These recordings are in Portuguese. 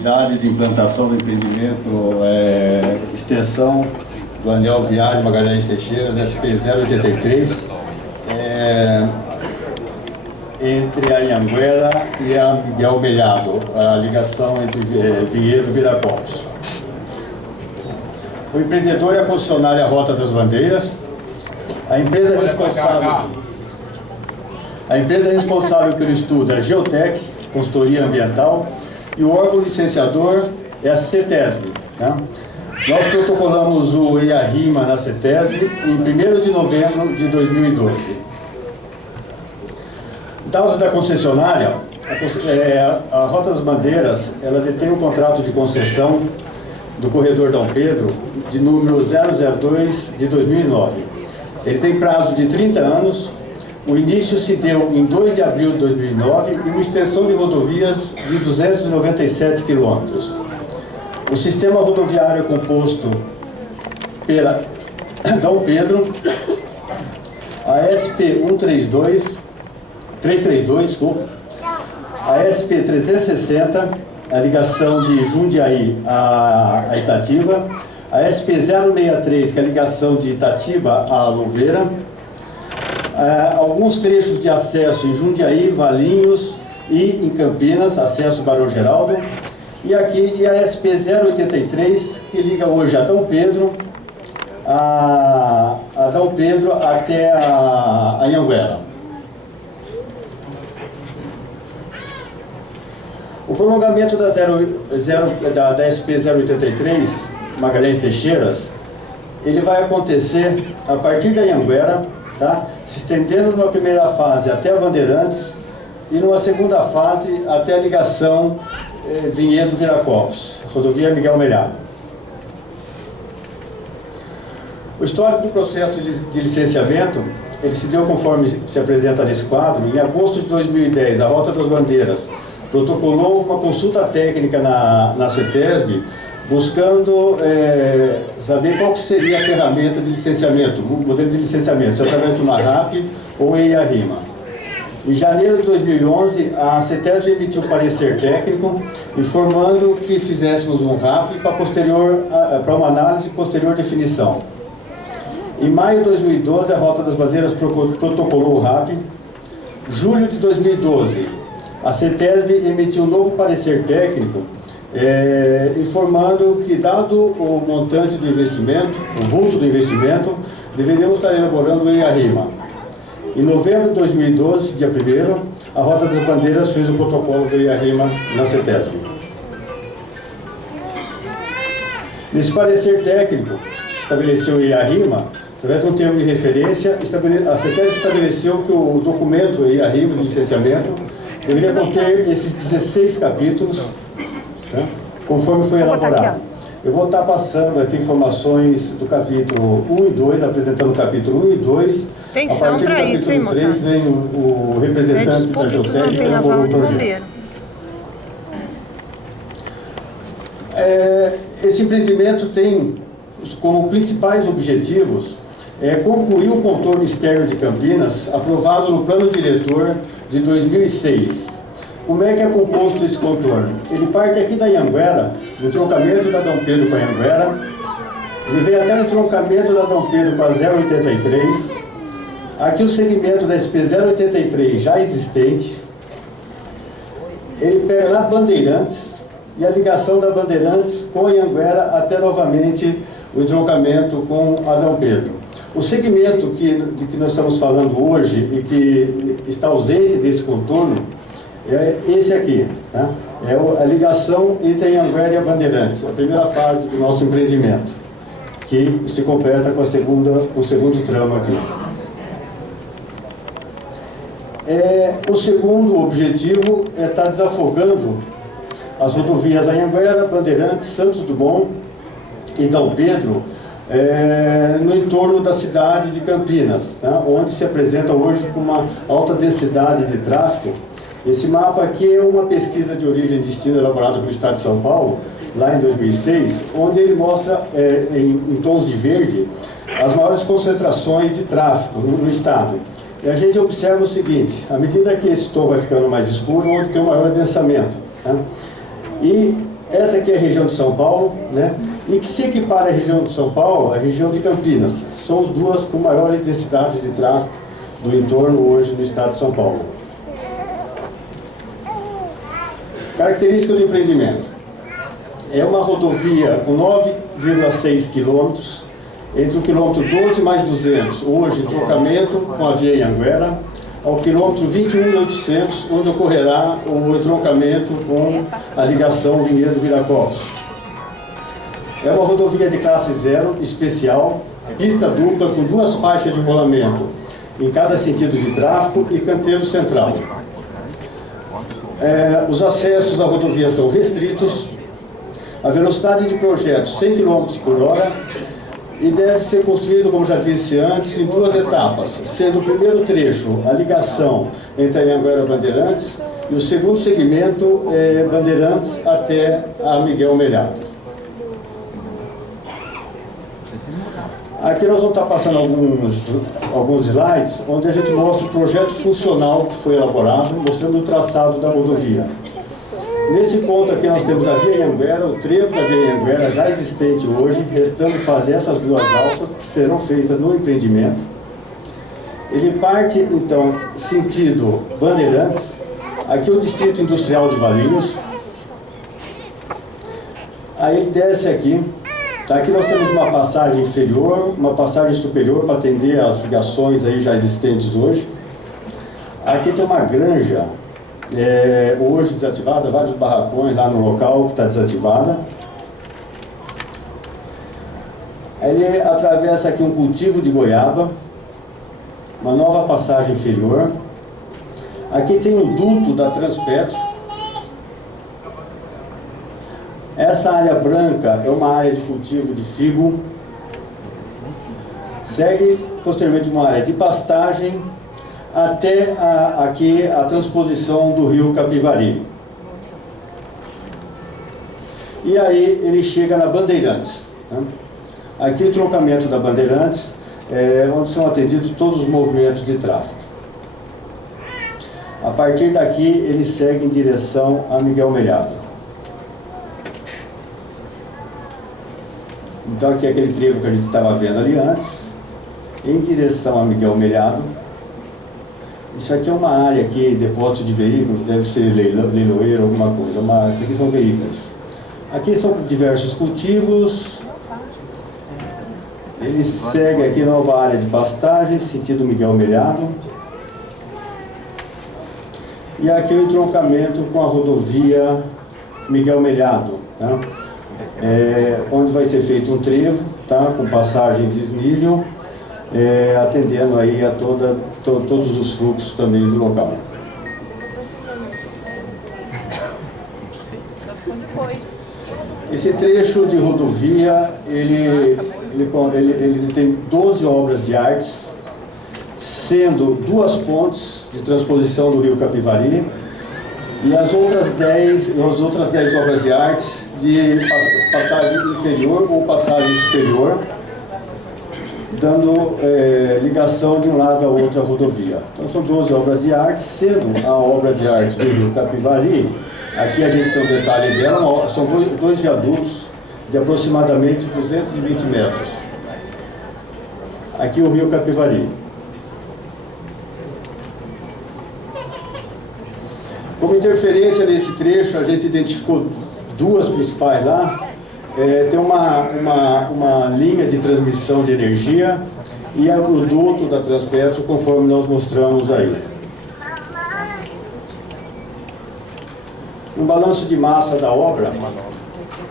unidade de implantação do empreendimento extensão do anel viário Magalhães Teixeiras, SP-083, entre a Anhanguera e a Miguel Melhado, a ligação entre Vinhedo e Viracopos. O empreendedor é a concessionária Rota das Bandeiras. A empresa responsável pelo estudo é a Geotec, consultoria ambiental, e o órgão licenciador é a CETESB. Né? Nós protocolamos o EIA-RIMA na CETESB em 1º de novembro de 2012. Dados da concessionária, a Rota das Bandeiras, ela detém um contrato de concessão do corredor Dom Pedro, de número 002 de 2009. Ele tem prazo de 30 anos, o início se deu em 2 de abril de 2009 e uma extensão de rodovias de 297 quilômetros. O sistema rodoviário é composto pela Dom Pedro, a SP-332, a SP-360, a ligação de Jundiaí a Itatiba, a SP-063, que é a ligação de Itatiba a Louveira, alguns trechos de acesso em Jundiaí, Valinhos e em Campinas, acesso Barão Geraldo, e a SP-083, que liga hoje a Dom Pedro, até a Anhanguera. O prolongamento da SP-083, Magalhães Teixeiras, ele vai acontecer a partir da Anhanguera, tá? Se estendendo numa primeira fase até a Bandeirantes e numa segunda fase até a ligação Vinhedo-Viracopos, rodovia Miguel Melhado. O histórico do processo de licenciamento, ele se deu conforme se apresenta nesse quadro. Em agosto de 2010, a Rota das Bandeiras protocolou uma consulta técnica na CETESB, buscando saber qual que seria a ferramenta de licenciamento, o modelo de licenciamento, se através de uma RAP ou EIA-RIMA. Em janeiro de 2011, a CETESB emitiu parecer técnico, informando que fizéssemos um RAP para uma análise e posterior definição. Em maio de 2012, a Rota das Bandeiras protocolou o RAP. Julho de 2012, a CETESB emitiu um novo parecer técnico, informando que, dado o montante do investimento, o vulto do investimento, deveríamos estar elaborando o EIA-RIMA. Em novembro de 2012, dia 1º, a Rota das Bandeiras fez o protocolo do EIA-RIMA na CETESB. Nesse parecer técnico, estabeleceu o EIA-RIMA, através de um termo de referência, a CETESB estabeleceu que o documento EIA-RIMA de licenciamento deveria conter esses 16 capítulos, tá? Conforme foi elaborado. Eu vou estar passando aqui informações do capítulo 1 e 2, apresentando o capítulo 1 e 2. Tem som para isso, hein, moça? 3 vem o representante da Geotec que elaborou o projeto. Esse empreendimento tem como principais objetivos concluir o contorno externo de Campinas, aprovado no Plano Diretor de 2006. Como é que é composto esse contorno? Ele parte aqui da Anhanguera, do entroncamento da Dom Pedro com a Anhanguera, ele vem até o entroncamento da Dom Pedro com a 083, aqui o segmento da SP-083 já existente, ele pega na Bandeirantes e a ligação da Bandeirantes com a Anhanguera até novamente o entroncamento com a Dom Pedro. O segmento de que nós estamos falando hoje e que está ausente desse contorno é esse aqui, tá? É a ligação entre a Anhanguera e a Bandeirantes, a primeira fase do nosso empreendimento, que se completa com o segundo tramo aqui. O segundo objetivo é estar desafogando as rodovias Anhanguera, Bandeirantes, Santos Dumont e Dom Pedro, no entorno da cidade de Campinas, tá? Onde se apresenta hoje com uma alta densidade de tráfego. Esse mapa aqui é uma pesquisa de origem e destino elaborada pelo Estado de São Paulo, lá em 2006, onde ele mostra em tons de verde as maiores concentrações de tráfego no estado. E a gente observa o seguinte: à medida que esse tom vai ficando mais escuro, onde tem um maior adensamento, tá? E Essa aqui é a região de São Paulo, né? E que se equipara à região de São Paulo, a região de Campinas. São as duas com maiores densidades de tráfego do entorno hoje no estado de São Paulo. Características do empreendimento. É uma rodovia com 9,6 quilômetros, entre o quilômetro 12 mais 200, hoje trocamento com a via Anhanguera, ao quilômetro 21.800, onde ocorrerá o entroncamento com a ligação Vinhedo-Viracopos. É uma rodovia de classe 0, especial, pista dupla com 2 faixas de rolamento em cada sentido de tráfego e canteiro central. Os acessos à rodovia são restritos, a velocidade de projeto 100 km por hora e deve ser construído, como já disse antes, em 2 etapas, sendo o primeiro trecho a ligação entre a Anhanguera e Bandeirantes e o segundo segmento Bandeirantes até a Miguel Melhado. Aqui nós vamos estar passando alguns slides onde a gente mostra o projeto funcional que foi elaborado, mostrando o traçado da rodovia. Nesse ponto aqui nós temos a via Anhanguera, o trevo da via Anhanguera já existente hoje, restando fazer essas 2 alças que serão feitas no empreendimento. Ele parte, então, sentido Bandeirantes, aqui o Distrito Industrial de Valinhos, aí ele desce aqui. Aqui nós temos uma passagem inferior, uma passagem superior para atender as ligações aí já existentes hoje. Aqui tem uma granja, hoje desativada, vários barracões lá no local que está desativada. Ele atravessa aqui um cultivo de goiaba, uma nova passagem inferior. Aqui tem um duto da Transpetro. Essa área branca é uma área de cultivo de figo. Segue posteriormente uma área de pastagem até aqui a transposição do rio Capivari. E aí ele chega na Bandeirantes, né? Aqui o troncamento da Bandeirantes, onde são atendidos todos os movimentos de tráfego. A partir daqui ele segue em direção a Miguel Melhado. Então aqui é aquele trevo que a gente estava vendo ali antes, em direção a Miguel Melhado. Isso aqui é uma área aqui, depósito de veículos, deve ser leiloeiro, alguma coisa, mas isso aqui são veículos. Aqui são diversos cultivos. Ele segue aqui nova área de pastagem, sentido Miguel Melhado. E aqui o entroncamento com a rodovia Miguel Melhado, né? Onde vai ser feito um trevo, tá? Com passagem desnível, atendendo aí a todos os fluxos também do local. Esse trecho de rodovia, ele tem 12 obras de artes, sendo 2 pontes de transposição do rio Capivari e as outras 10 obras de artes de passagem inferior ou passagem superior, dando ligação de um lado a outra rodovia. Então são 12 obras de arte, sendo a obra de arte do rio Capivari, aqui a gente tem um detalhe dela, são 2 viadutos de aproximadamente 220 metros. Aqui o rio Capivari. Como interferência nesse trecho, a gente identificou 2 principais lá. Tem uma linha de transmissão de energia e o duto da Transpetro, conforme nós mostramos aí. Um balanço de massa da obra,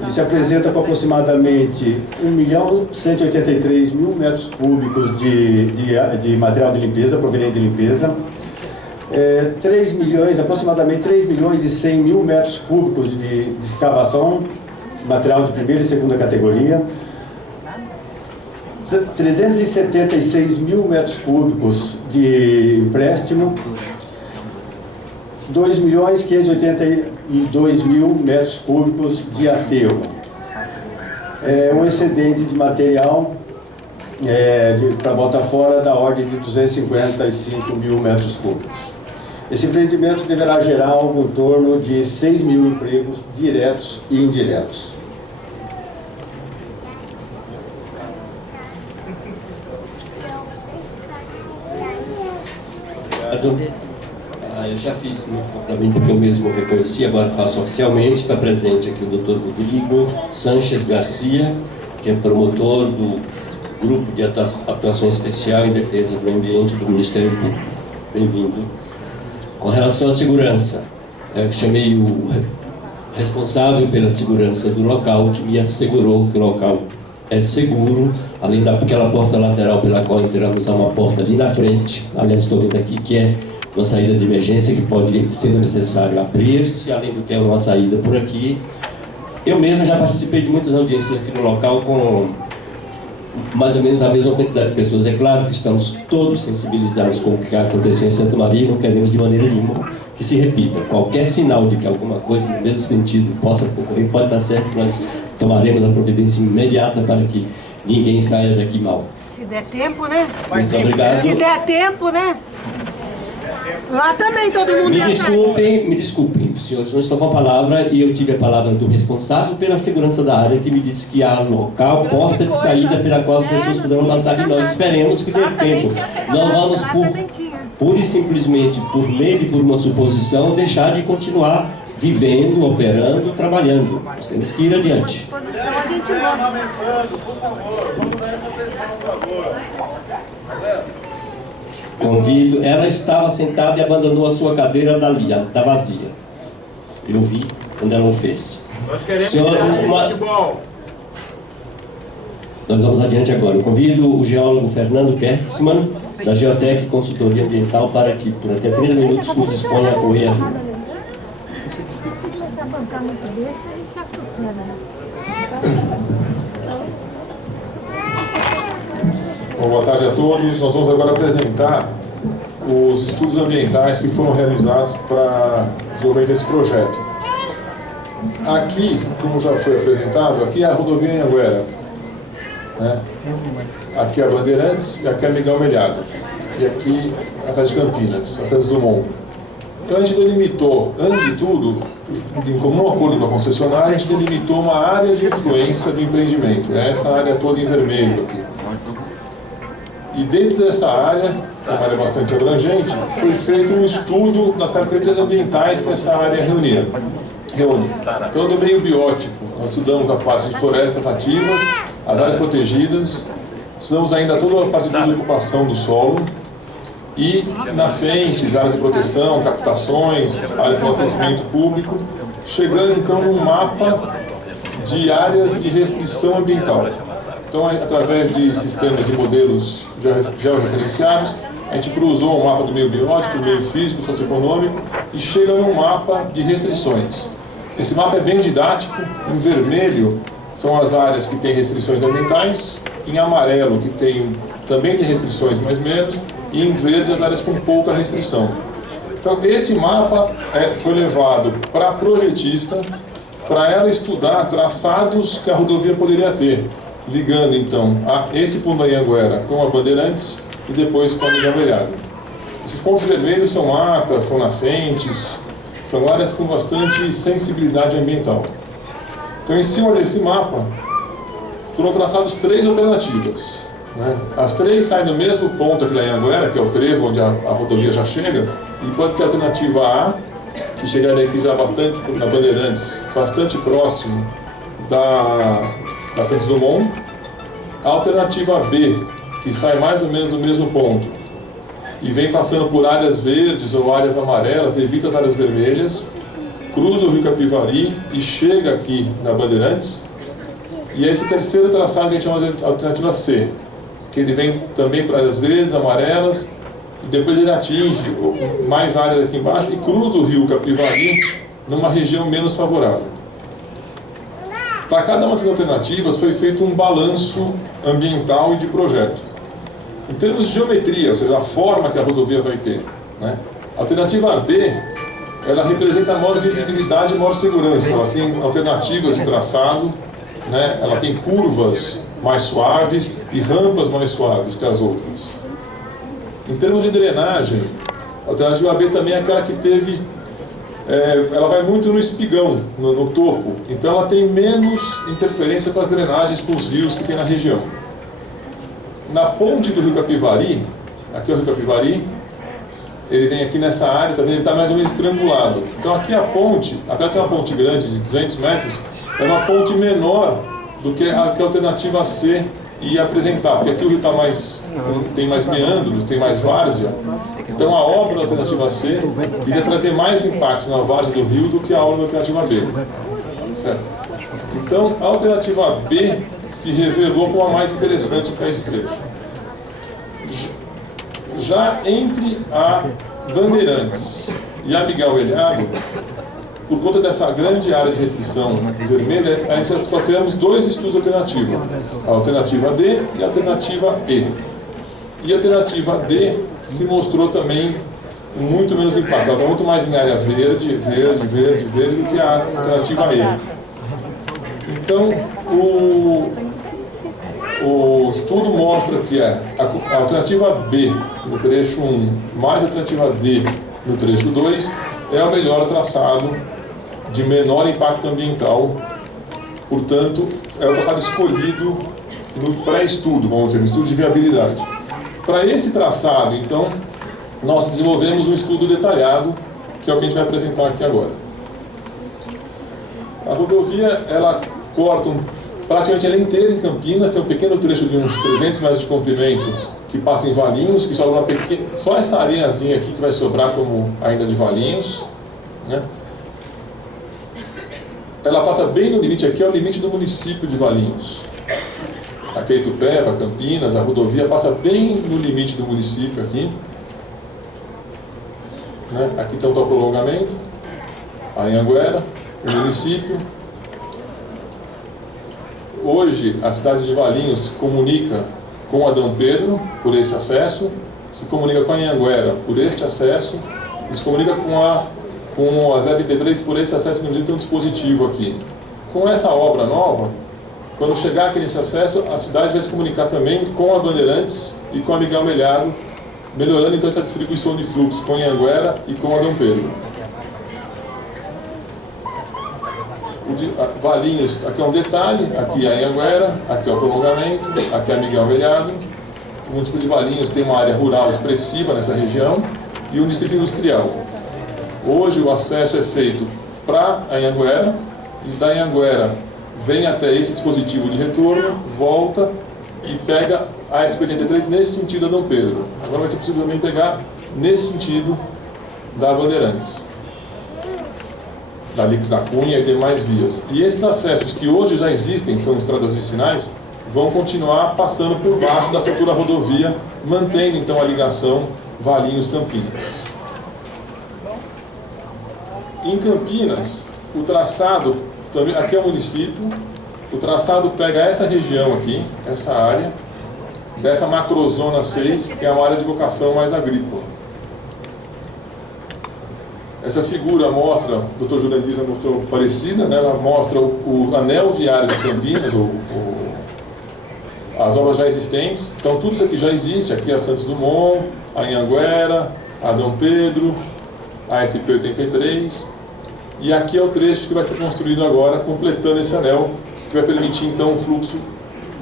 ele se apresenta com aproximadamente 1.183.000 metros cúbicos de material de limpeza, proveniente de limpeza. Aproximadamente 3 milhões e 100 mil metros cúbicos de escavação, material de primeira e segunda categoria, 376 mil metros cúbicos de empréstimo, 2 milhões 582 mil metros cúbicos de aterro. Um excedente de material para botar fora da ordem de 255 mil metros cúbicos. Esse empreendimento deverá gerar algo em torno de 6 mil empregos diretos e indiretos. Eu já fiz também porque eu mesmo reconheci, agora faço oficialmente. Está presente aqui o Dr. Rodrigo Sanches Garcia, que é promotor do Grupo de Atuação Especial em Defesa do Ambiente do Ministério Público. Bem-vindo. Com relação à segurança, chamei o responsável pela segurança do local, que me assegurou que o local é seguro, além daquela porta lateral pela qual entramos, há uma porta ali na frente, aliás, estou vendo aqui, que é uma saída de emergência que pode, sendo necessário, abrir-se, além do que é uma saída por aqui. Eu mesmo já participei de muitas audiências aqui no local com mais ou menos a mesma quantidade de pessoas. É claro que estamos todos sensibilizados com o que aconteceu em Santa Maria e não queremos de maneira nenhuma que se repita. Qualquer sinal de que alguma coisa no mesmo sentido possa ocorrer, pode estar certo que nós tomaremos a providência imediata para que ninguém saia daqui mal. Se der tempo, né? Muito obrigado. Se der tempo, né? Lá também todo mundo ia sair. Me desculpem, os senhores não estão com a palavra e eu tive a palavra do responsável pela segurança da área, que me disse que há local, porta de saída pela qual as pessoas poderão passar e nós esperemos que dê tempo. Não vamos pura e simplesmente por medo e por uma suposição deixar de continuar vivendo, operando, trabalhando. Nós temos que ir adiante. A gente volta. Convido, ela estava sentada e abandonou a sua cadeira dali, ela está vazia. Eu vi quando ela o fez. Senhor, nós vamos adiante agora. Eu convido o geólogo Fernando Kertzmann, da Geotec Consultoria Ambiental, para que, por até 30 minutos, nos exponha o EAJ. Bom, boa tarde a todos. Nós vamos agora apresentar os estudos ambientais que foram realizados para desenvolvimento desse projeto. Aqui, como já foi apresentado, aqui é a rodovia Anhanguera, né? Aqui é a Bandeirantes e aqui é a Miguel Melhado. E aqui a cidade de Campinas, a Santos Dumont. Então a gente delimitou, antes de tudo, em comum acordo com a concessionária, a gente delimitou uma área de influência do empreendimento. É essa área toda em vermelho aqui. E dentro dessa área, que é uma área bastante abrangente, foi feito um estudo das características ambientais que essa área reúne. Então, do meio biótico, nós estudamos a parte de florestas ativas, as áreas protegidas, estudamos ainda toda a parte de ocupação do solo, e nascentes, áreas de proteção, captações, áreas de abastecimento público, chegando então num mapa de áreas de restrição ambiental. Então, através de sistemas e modelos georreferenciados, a gente cruzou o mapa do meio biótico, do meio físico, socioeconômico, e chega num mapa de restrições. Esse mapa é bem didático. Em vermelho são as áreas que têm restrições ambientais, em amarelo que também tem restrições, mas menos, e em verde as áreas com pouca restrição. Então, esse mapa foi levado para a projetista, para ela estudar traçados que a rodovia poderia ter, ligando então esse ponto da Anhanguera com a Bandeirantes e depois com a Miguel Melhado. Esses pontos vermelhos são matas, são nascentes, são áreas com bastante sensibilidade ambiental. Então, em cima desse mapa, foram traçadas 3 alternativas, né? As 3 saem do mesmo ponto aqui da Anhanguera, que é o trevo onde a rodovia já chega, e pode ter a alternativa A, que chegaria aqui já bastante, na Bandeirantes, bastante próximo da Santos Dumont. A alternativa B, que sai mais ou menos do mesmo ponto e vem passando por áreas verdes ou áreas amarelas, evita as áreas vermelhas, cruza o rio Capivari e chega aqui na Bandeirantes. E esse terceiro traçado que a gente chama de alternativa C, que ele vem também por áreas verdes, amarelas, e depois ele atinge mais áreas aqui embaixo e cruza o rio Capivari numa região menos favorável. Para cada uma dessas alternativas foi feito um balanço ambiental e de projeto. Em termos de geometria, ou seja, a forma que a rodovia vai ter, né? A alternativa B, ela representa a maior visibilidade e maior segurança. Ela tem alternativas de traçado, né? Ela tem curvas mais suaves e rampas mais suaves que as outras. Em termos de drenagem, A alternativa B também é aquela que teve, ela vai muito no espigão, no topo, então ela tem menos interferência com as drenagens, com os rios que tem na região. Na ponte do Rio Capivari, aqui é o Rio Capivari, ele vem aqui nessa área também, ele está mais ou menos estrangulado. Então aqui a ponte, apesar de ser uma ponte grande de 200 metros, é uma ponte menor do que a alternativa C ia apresentar, porque aqui o rio tem mais meandros, tem mais várzea, então a obra da alternativa C iria trazer mais impactos na várzea do rio do que a obra da alternativa B. Certo? Então a alternativa B se revelou como a mais interessante para esse trecho. Já entre a Bandeirantes e a Miguel Melhado, por conta dessa grande área de restrição vermelha, aí só tivemos dois estudos alternativos, a alternativa D e a alternativa E. E a alternativa D se mostrou também muito menos impacto, ela está muito mais em área verde do que a alternativa E. Então, o estudo mostra que a alternativa B no trecho 1 mais a alternativa D no trecho 2 é o melhor traçado de menor impacto ambiental, portanto, é o traçado escolhido no pré-estudo, vamos dizer, no estudo de viabilidade. Para esse traçado, então, nós desenvolvemos um estudo detalhado, que é o que a gente vai apresentar aqui agora. A rodovia, ela corta praticamente ela inteira em Campinas, tem um pequeno trecho de uns 300 metros de comprimento que passa em Valinhos, que sobra só essa areazinha aqui que vai sobrar como ainda de Valinhos, né? Ela passa bem no limite, aqui é o limite do município de Valinhos. Aqui é Itupeva, Campinas, a rodovia passa bem no limite do município aqui. Né? Aqui então está o prolongamento, a Anhanguera, o município. Hoje a cidade de Valinhos se comunica com Adão Pedro por esse acesso, se comunica com a Anhanguera por este acesso, e se comunica com a 033 por esse acesso que tem um dispositivo aqui. Com essa obra nova, quando chegar aqui nesse acesso, a cidade vai se comunicar também com a Bandeirantes e com a Miguel Melhado, melhorando então essa distribuição de fluxo com a Anhanguera e com a Adão Pedro. Valinhos, aqui é um detalhe, aqui é a Anhanguera, aqui é o prolongamento, aqui é a Miguel Melhado. O município de Valinhos tem uma área rural expressiva nessa região e um distrito industrial. Hoje o acesso é feito para a Anhanguera, e da Anhanguera vem até esse dispositivo de retorno, volta e pega a SP83 nesse sentido da Dom Pedro. Agora vai ser possível também pegar nesse sentido da Bandeirantes, da Lix da Cunha e demais vias. E esses acessos que hoje já existem, são estradas vicinais, vão continuar passando por baixo da futura rodovia, mantendo então a ligação Valinhos-Campinas. Em Campinas, o traçado, aqui é o município, o traçado pega essa região aqui, essa área, dessa macrozona 6, que é uma área de vocação mais agrícola. Essa figura mostra, o Dr. Jurandir já mostrou parecida, né? Ela mostra o anel viário de Campinas, as obras já existentes. Então tudo isso aqui já existe, aqui é a Santos Dumont, a Anhanguera, a Dom Pedro, a SP83, e aqui é o trecho que vai ser construído agora, completando esse anel, que vai permitir então o fluxo,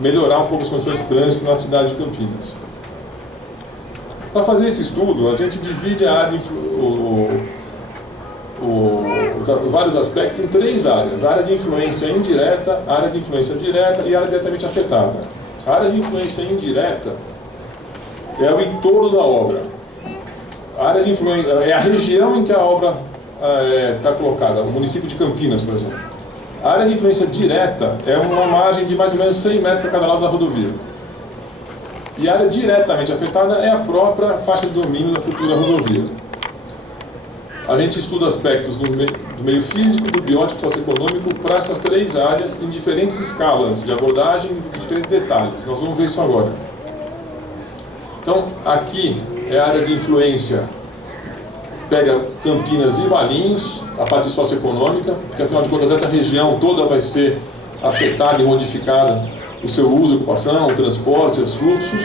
melhorar um pouco as condições de trânsito na cidade de Campinas. Para fazer esse estudo, a gente divide a área, vários aspectos em três áreas: a área de influência indireta, a área de influência direta e a área diretamente afetada. A área de influência indireta é o entorno da obra. A área de influência é a região em que a obra está colocada, o município de Campinas, por exemplo. A área de influência direta é uma margem de mais ou menos 100 metros para cada lado da rodovia. E a área diretamente afetada é a própria faixa de domínio da futura rodovia. A gente estuda aspectos do meio físico, do biótico e socioeconômico para essas três áreas em diferentes escalas de abordagem, em diferentes detalhes. Nós vamos ver isso agora. Então, aqui é a área de influência, pega Campinas e Valinhos, a parte socioeconômica, porque afinal de contas essa região toda vai ser afetada e modificada, o seu uso, ocupação, o transporte, os fluxos.